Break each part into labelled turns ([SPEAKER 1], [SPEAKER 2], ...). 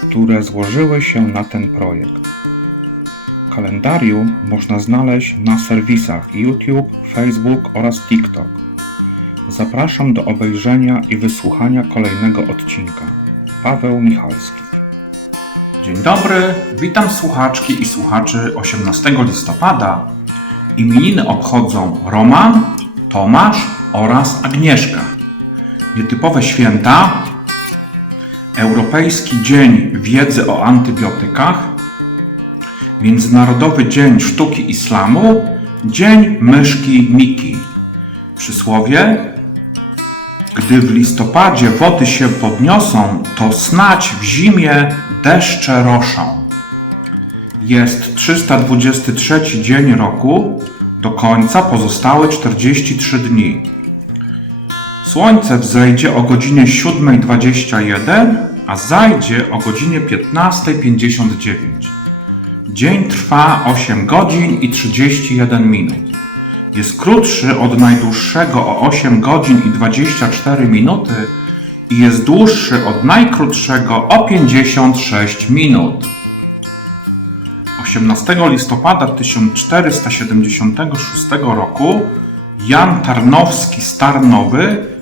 [SPEAKER 1] które złożyły się na ten projekt. Kalendarium można znaleźć na serwisach YouTube, Facebook oraz TikTok. Zapraszam do obejrzenia i wysłuchania kolejnego odcinka. Paweł Michalski.
[SPEAKER 2] Dzień dobry, witam słuchaczki i słuchaczy 18 listopada. Imieniny obchodzą Roman, Tomasz oraz Agnieszka. Nietypowe święta Europejski Dzień Wiedzy o Antybiotykach, Międzynarodowy Dzień Sztuki Islamu, Dzień Myszki Miki. Przysłowie gdy w listopadzie wody się podniosą, to snać w zimie deszcze roszą. Jest 323 dzień roku, do końca pozostały 43 dni. Słońce wzejdzie o godzinie 7.21, a zajdzie o godzinie 15.59. Dzień trwa 8 godzin i 31 minut. Jest krótszy od najdłuższego o 8 godzin i 24 minuty i jest dłuższy od najkrótszego o 56 minut. 18 listopada 1476 roku Jan Tarnowski Starnowy,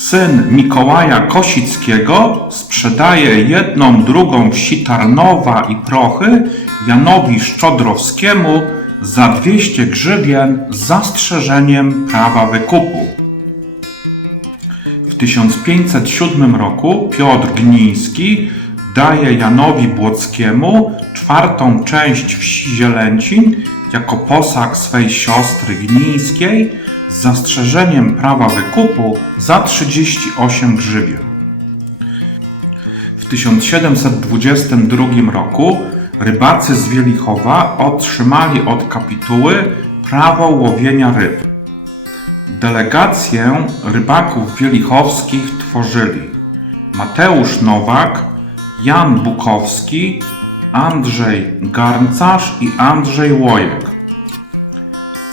[SPEAKER 2] syn Mikołaja Kosickiego, sprzedaje jedną drugą wsi Tarnowa i Prochy Janowi Szczodrowskiemu za 200 grzywien z zastrzeżeniem prawa wykupu. W 1507 roku Piotr Gniński daje Janowi Błockiemu czwartą część wsi Zielęcin jako posag swej siostry Gnińskiej z zastrzeżeniem prawa wykupu za 38 grzywien. W 1722 roku rybacy z Wielichowa otrzymali od kapituły prawo łowienia ryb. Delegację rybaków wielichowskich tworzyli Mateusz Nowak, Jan Bukowski, Andrzej Garncarz i Andrzej Łojek.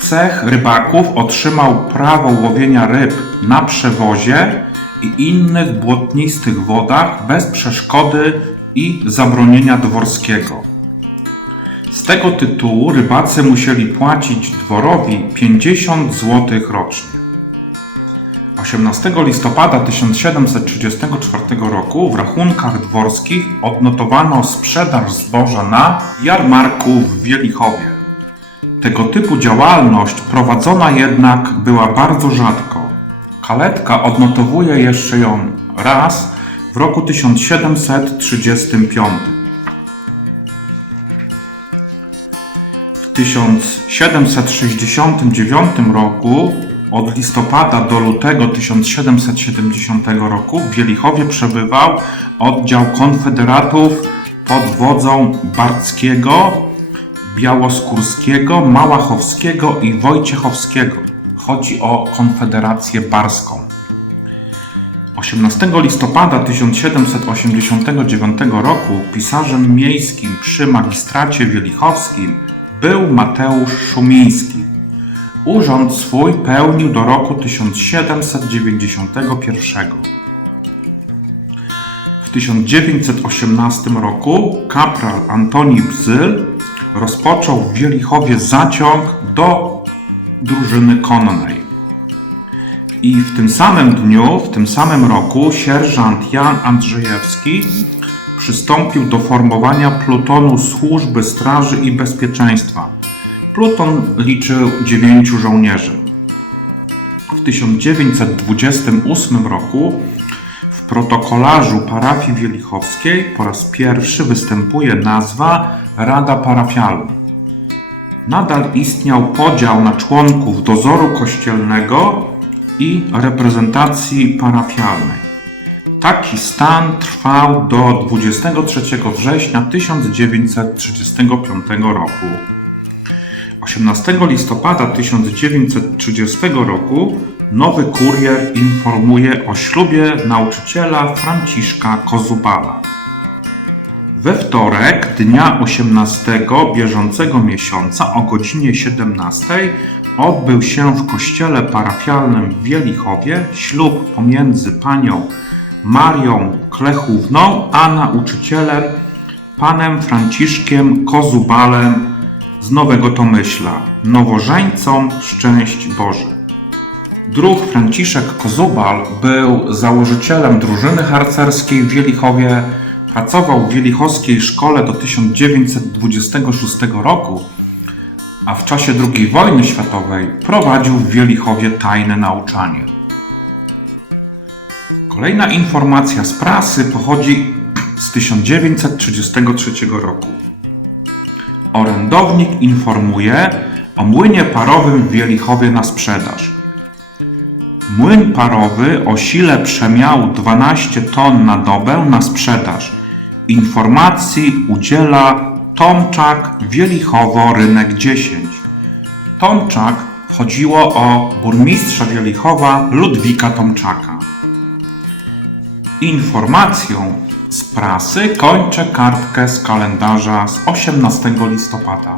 [SPEAKER 2] Cech rybaków otrzymał prawo łowienia ryb na przewozie i innych błotnistych wodach bez przeszkody i zabronienia dworskiego. Z tego tytułu rybacy musieli płacić dworowi 50 zł rocznie. 18 listopada 1734 roku w rachunkach dworskich odnotowano sprzedaż zboża na jarmarku w Wielichowie. Tego typu działalność prowadzona jednak była bardzo rzadko. Kaletka odnotowuje jeszcze ją raz w roku 1735. W 1769 roku od listopada do lutego 1770 roku w Wielichowie przebywał oddział konfederatów pod wodzą Barckiego, Białoskórskiego, Małachowskiego i Wojciechowskiego. Chodzi o Konfederację Barską. 18 listopada 1789 roku pisarzem miejskim przy magistracie wielichowskim był Mateusz Szumiński. Urząd swój pełnił do roku 1791. W 1918 roku kapral Antoni Bzyl rozpoczął w Wielichowie zaciąg do drużyny konnej. I w tym samym dniu, w tym samym roku sierżant Jan Andrzejewski przystąpił do formowania plutonu służby straży i bezpieczeństwa. Pluton liczył dziewięciu żołnierzy. W 1928 roku protokolarzu parafii wielichowskiej po raz pierwszy występuje nazwa Rada Parafialna. Nadal istniał podział na członków dozoru kościelnego i reprezentacji parafialnej. Taki stan trwał do 23 września 1935 roku. 18 listopada 1930 roku nowy kurier informuje o ślubie nauczyciela Franciszka Kozubala. We wtorek, dnia 18 bieżącego miesiąca o godzinie 17 odbył się w kościele parafialnym w Wielichowie ślub pomiędzy panią Marią Klechówną a nauczycielem panem Franciszkiem Kozubalem z Nowego Tomyśla, nowożeńcom szczęść Boże. Druh Franciszek Kozubal był założycielem drużyny harcerskiej w Wielichowie, pracował w Wielichowskiej Szkole do 1926 roku, a w czasie II wojny światowej prowadził w Wielichowie tajne nauczanie. Kolejna informacja z prasy pochodzi z 1933 roku. Orędownik informuje o młynie parowym w Wielichowie na sprzedaż. Młyn parowy o sile przemiału 12 ton na dobę na sprzedaż. Informacji udziela Tomczak Wielichowo Rynek 10. Tomczak chodziło o burmistrza Wielichowa Ludwika Tomczaka. Informacją z prasy kończę kartkę z kalendarza z 18 listopada.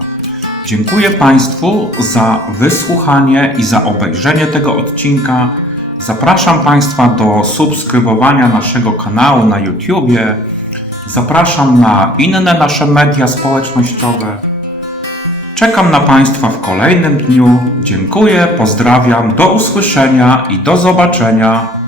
[SPEAKER 2] Dziękuję Państwu za wysłuchanie i za obejrzenie tego odcinka. Zapraszam Państwa do subskrybowania naszego kanału na YouTubie. Zapraszam na inne nasze media społecznościowe. Czekam na Państwa w kolejnym dniu. Dziękuję, pozdrawiam, do usłyszenia i do zobaczenia.